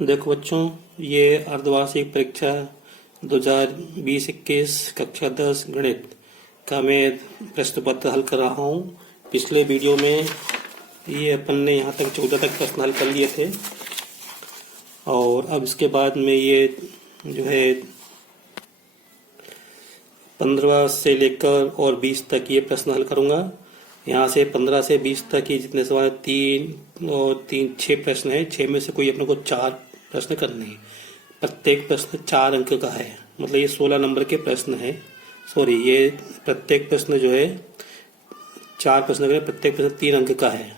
देखो बच्चों, ये अर्धवार्षिक परीक्षा 2020-21 कक्षा 10 गणित का मैं प्रश्न पत्र हल कर रहा हूँ। पिछले वीडियो में ये अपन ने यहाँ तक 14 तक प्रश्न हल कर लिए थे और अब इसके बाद में ये जो है 15 से लेकर और 20 तक ये प्रश्न हल करूँगा। यहाँ से 15 से 20 तक ही जितने सवाल 6 प्रश्न हैं। 6 में से कोई अपने को 4 प्रश्न करने हैं। प्रत्येक प्रश्न 4 अंक का है, मतलब ये 16 नंबर के प्रश्न है। ये प्रत्येक प्रश्न जो है 4 प्रश्न का, प्रत्येक प्रश्न 3 अंक का है।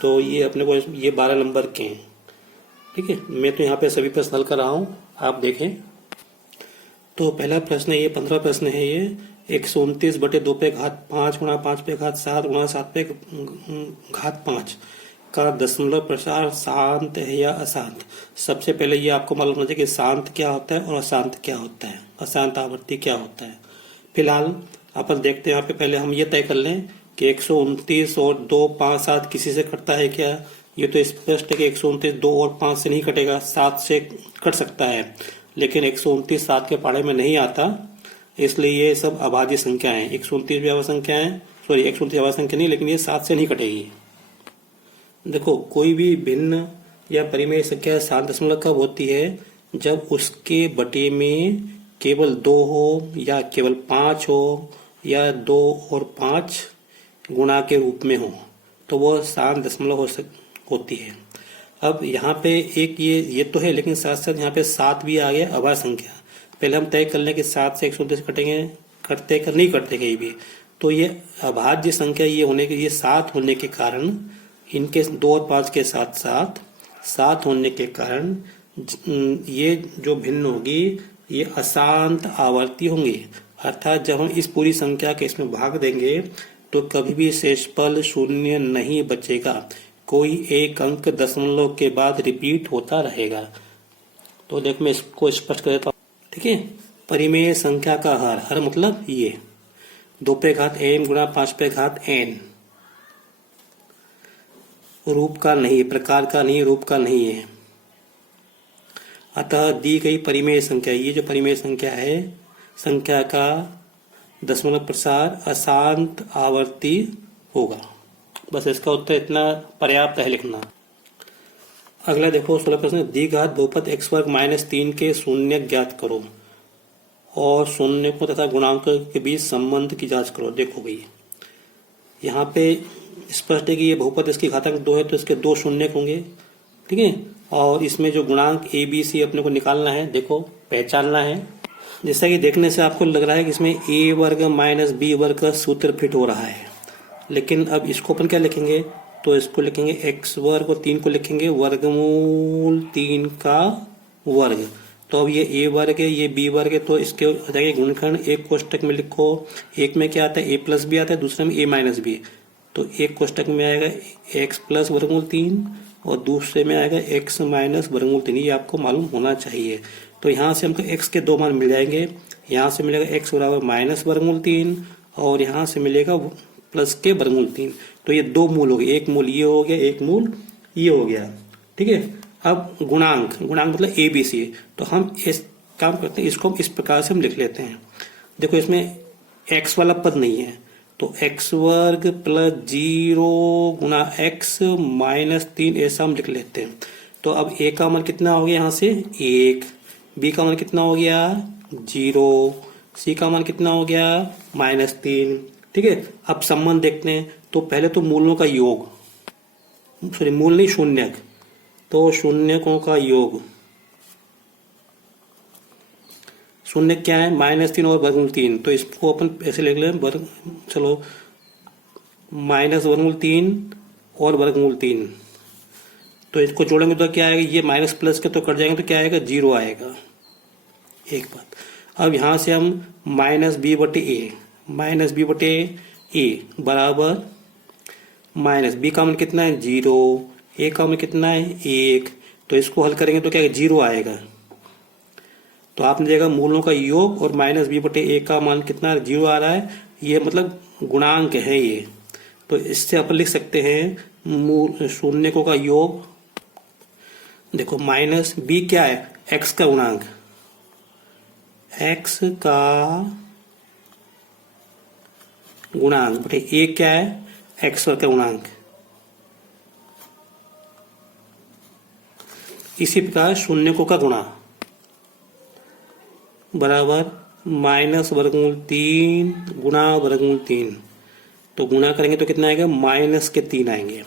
तो ये अपने को ये 12 नंबर के हैं। ठीक है, मैं तो यहाँ पे सभी प्रश्न हल कर रहा हूँ, आप देखें। तो पहला प्रश्न है, ये 15 प्रश्न है। ये 129 बटे 2 पे घात 5 गुणा 5 पे घात 7 गुणा 7 पे घात 5 का दशमलव प्रसार शांत है या अशांत। सबसे पहले ये आपको मालूम होना चाहिए कि शांत क्या होता है और अशांत क्या होता है, अशांत आवर्ती क्या होता है। फिलहाल अपन देखते हैं यहाँ पे। पहले हम ये तय कर लें कि 129 और 2, 5, 7 किसी से कटता है क्या। ये तो स्पष्ट है कि 129 2 और 5 से नहीं कटेगा, 7 से कट सकता है, लेकिन 129 7 के पाढ़े में नहीं आता, इसलिए ये सब अभाज्य संख्या है। 129 भी अभाज्य संख्या है, 129 अभाज्य संख्या नहीं, लेकिन ये 7 से नहीं कटेगी। देखो, कोई भी भिन्न या परिमेय संख्या 7 दशमलव कब होती है, जब उसके बटे में केवल 2 हो या केवल 5 हो या 2 और 5 गुणा के रूप में हो, तो वो 7 दशमलव होती है। अब यहाँ पे एक ये तो है, लेकिन साथ साथ यहाँ पे 7 भी आ गया अभाज्य संख्या। पहले हम तय कर लें कि 7 से 129 कटेंगे, कटते कर नहीं कटते कहीं भी। तो ये अभाज्य संख्या ये 7 होने के कारण, इनके 2 और 5 के साथ साथ 7 होने के कारण ये जो भिन्न होगी ये अशांत आवर्ती होंगे। अर्थात जब हम इस पूरी संख्या के इसमें भाग देंगे तो कभी भी शेषफल शून्य नहीं बचेगा। कोई एक अंक दशमलव के बाद रिपीट होता रहेगा। तो देखो, मैं इसको स्पष्ट कर देता हूँ। ठीक है, परिमेय संख्या का हर मतलब ये 2 पे घात m गुणा 5 पे घात n रूप का नहीं, प्रकार का नहीं, रूप का नहीं है। अतः दी गई परिमेय संख्या, ये जो परिमेय संख्या है, संख्या का दशमलव प्रसार अशांत आवर्ती होगा। बस इसका उत्तर इतना पर्याप्त है लिखना। अगला देखो 16 प्रश्न, द्विघात बहुपद x वर्ग -3 के शून्य ज्ञात करो और शून्य को तथा गुणांक के बीच संबंध की जांच करो। देखो भाई, यहाँ पे स्पष्ट है कि ये बहुपद, इसकी घातांक 2 है तो इसके 2 शून्य होंगे। ठीक है, और इसमें जो गुणांक a b c अपने को निकालना है, देखो पहचानना है। जैसा कि देखने से आपको लग रहा है कि इसमें a वर्ग माइनस b वर्ग का सूत्र फिट हो रहा है, लेकिन अब इसको अपन क्या लिखेंगे, तो इसको लिखेंगे x वर्ग और 3 को लिखेंगे वर्गमूल 3 का वर्ग। तो अब ये a वर्ग है, ये b वर्ग है, तो इसके हो जाएगा गुणनखंड। एक कोष्टक में लिखो, एक में क्या आता है a प्लस b आता है, दूसरे में a माइनस b। तो एक कोष्टक में आएगा x प्लस वर्गमूल 3 और दूसरे में आएगा x माइनस वर्गमूल 3। ये आपको मालूम होना चाहिए। तो यहाँ से हमको x के 2 मान मिल जाएंगे। यहाँ से मिलेगा x बराबर माइनस वर्गमूल 3 और यहाँ से मिलेगा प्लस के वर्गमूल 3। तो ये 2 मूल हो गए, एक मूल ये हो गया, एक मूल ये हो गया। ठीक है, अब गुणांक मतलब a b c। तो हम इस काम करते हैं, इसको इस प्रकार से हम लिख लेते हैं। देखो, इसमें x वाला पद नहीं है, तो x वर्ग प्लस 0 गुणा x माइनस 3 ऐसा हम लिख लेते हैं। तो अब a का मान कितना हो गया, यहाँ से 1, b का मान कितना हो गया 0, c का मान कितना हो गया -3। ठीक है, अब संबंध देखते हैं। तो पहले तो मूलों का योग, मूल नहीं शून्यक, तो शून्यकों का योग। शून्य क्या है, -3 और वर्गमूल 3। तो इसको अपन ऐसे लिख लें, चलो माइनस वर्गमूल 3 और वर्गमूल 3। तो इसको जोड़ेंगे तो क्या आएगा, ये माइनस प्लस के तो कट जाएंगे, तो क्या आएगा 0 आएगा। एक बात। अब यहां से हम -b बटे a बराबर माइनस b का मान कितना है 0, a का मान कितना है 1। तो इसको हल करेंगे तो क्या 0 आएगा। तो आपने देखा मूलों का योग और -b बटे a का मान कितना 0 आ रहा है। ये मतलब गुणांक है ये। तो इससे अपन लिख सकते हैं मूल शून्यकों का योग देखो माइनस बी क्या है, एक्स का गुणांक, एक्स का गुणांक बटे ए क्या है, एक्स वर्ग का गुणांक। इसी प्रकार शून्यकों का गुणा बराबर माइनस वर्गमूल 3 गुणा वर्गमूल 3। तो गुणा करेंगे तो कितना आएगा, माइनस के 3 आएंगे।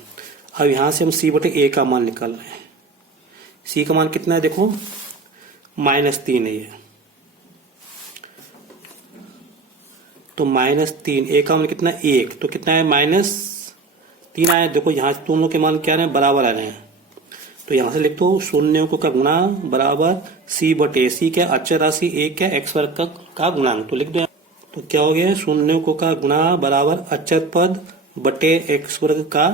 अब यहां से हम सी बटे ए का मान निकाल रहे हैं। सी का मान कितना है, देखो -3 है ये, तो -3, ए का मान कितना है 1, तो कितना है -3 आया। देखो यहाँ से दोनों के मान क्या है, बराबर आ रहे हैं, तो यहां से लिख दो शून्यों का गुणा बराबर सी बटे, सी क्या अचर राशि, ए क्या एक्स वर्ग का गुणांक, तो लिख दो। तो क्या हो गया, शून्यों का गुणा बराबर अचर पद बटे एक्स वर्ग का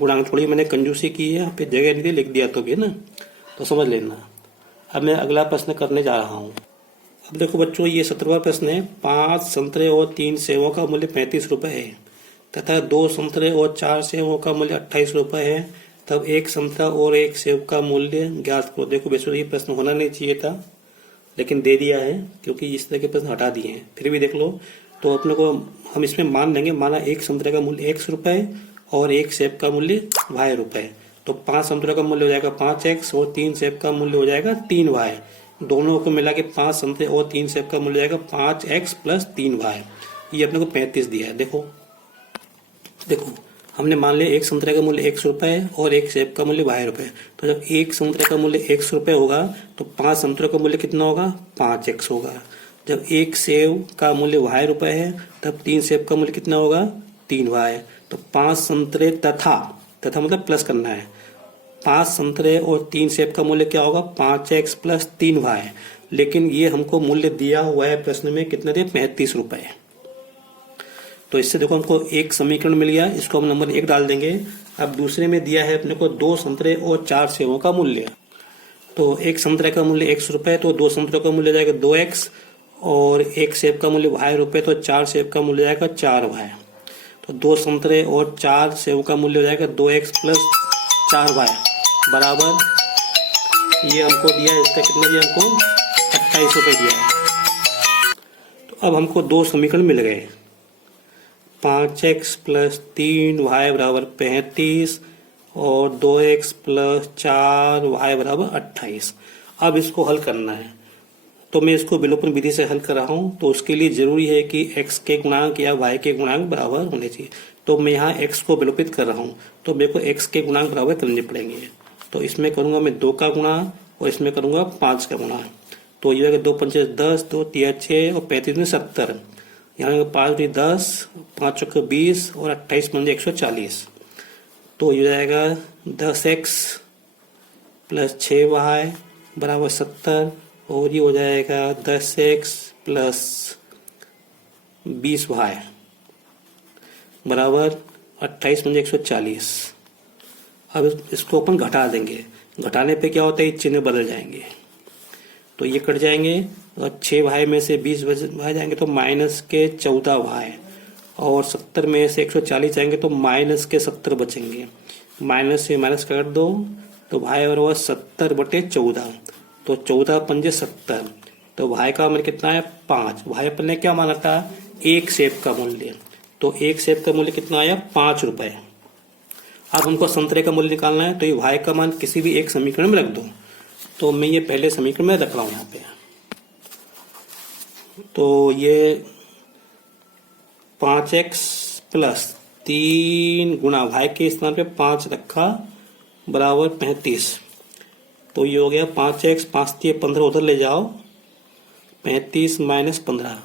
गुणांक। थोड़ी मैंने कंजूसी की है, यहाँ पे जगह नहीं थी, लिख दिया तो भी ना, तो समझ लेना। अब मैं अगला प्रश्न करने जा रहा हूँ। अब देखो बच्चों, ये 17वां प्रश्न है। 5 संतरे और 3 सेवों का मूल्य 35 रुपए है तथा 2 संतरे और 4 सेवों का मूल्य 28 रुपए है, तब 1 संतरा और 1 सेब का मूल्य ज्ञात करो। देखो बेशक ये प्रश्न होना नहीं चाहिए था, लेकिन दे दिया है क्योंकि इस तरह के प्रश्न हटा दिए हैं। फिर भी देख लो, तो अपने को हम इसमें मान लेंगे, माना 1 संतरे का मूल्य x रुपए और 1 सेब का मूल्य y रुपए, तो 5 संतरे का मूल्य हो जाएगा 5x और 3 सेब का मूल्य हो जाएगा 3y। दोनों को मिला के 5 संतरे और 3 सेब का मूल्य जाएगा 5x प्लस 3y। ये अपने को 35 दिया है। देखो हमने मान लिया 1 संतरे का मूल्य x रुपए और 1 सेब का मूल्य y रुपए। तो जब 1 संतरे का मूल्य x रुपए होगा तो 5 संतरे का मूल्य कितना होगा, 5x होगा। जब 1 सेब का मूल्य y रुपए है तब 3 सेब का मूल्य कितना होगा, 3y। तो 5 संतरे तथा मतलब प्लस करना है, 5 संतरे और 3 सेब का मूल्य क्या होगा, 5x प्लस 3y। लेकिन ये हमको मूल्य दिया हुआ है प्रश्न में, कितने दे, 35 रुपए। तो इससे देखो हमको एक समीकरण मिल गया, इसको हम नंबर 1 डाल देंगे। अब दूसरे में दिया है अपने को 2 संतरे और 4 सेबों का मूल्य। तो 1 संतरे का मूल्य x रुपए, तो 2 संतरों का मूल्य जाएगा 2x और 1 सेब का मूल्य y रुपए, तो 4 सेब का मूल्य जाएगा 4y। तो 2 संतरे और 4 सेब का मूल्य हो जाएगा 2x प्लस 4y बराबर, ये हमको दिया है, इसका कितना दिया हमको, 28 रुपए दिया है। तो अब हमको 2 समीकरण मिल गए, 5x प्लस 3y बराबर 35 और 2x प्लस 4y बराबर 28। अब इसको हल करना है, तो मैं इसको विलोपन विधि से हल कर रहा हूँ। तो उसके लिए जरूरी है कि x के गुणांक या y के गुणांक बराबर होने चाहिए। तो मैं यहाँ x को विलोपित कर रहा हूँ, तो मेरे को x के गुणांक बराबर करने पड़ेंगे। तो इसमें करूंगा मैं 2 का गुणा और इसमें करूंगा 5 का गुणा। तो ये 2 पंचे 10, 2 तिया 6 और 35 में 70, यहाँ 5 10, 5 चौके 20 और 28 पंजे 140। तो ये जाएगा 10x प्लस 6y बराबर 70 और ये हो जाएगा 10x प्लस 20y बराबर 28 पंजे 140। अब इसको अपन घटा देंगे, घटाने पे क्या होता है, चिन्ह बदल जाएंगे, तो ये कट जाएंगे और 6y में से 20 भाई जाएंगे तो माइनस के 14y और 70 में से 140 जाएंगे तो माइनस के 70 बचेंगे। माइनस से माइनस काट दो तो भाई और वह 70 बटे 14, तो 14 पंजे 70। तो भाई का मूल्य कितना है, 5। भाई अपन ने क्या माना था, 1 सेब का मूल्य, तो 1 सेब का मूल्य कितना आया, 5 रुपए। अब हमको संतरे का मूल्य निकालना है, तो ये भाई का मान किसी भी एक समीकरण में रख दो। तो मैं ये पहले समीकरण में रख रहा हूं यहाँ पे, तो ये 5x प्लस 3 गुणा भाई के स्थान पे 5 रखा बराबर 35। तो ये हो गया 5x, 5 3 15 उधर ले जाओ, 35 माइनस 15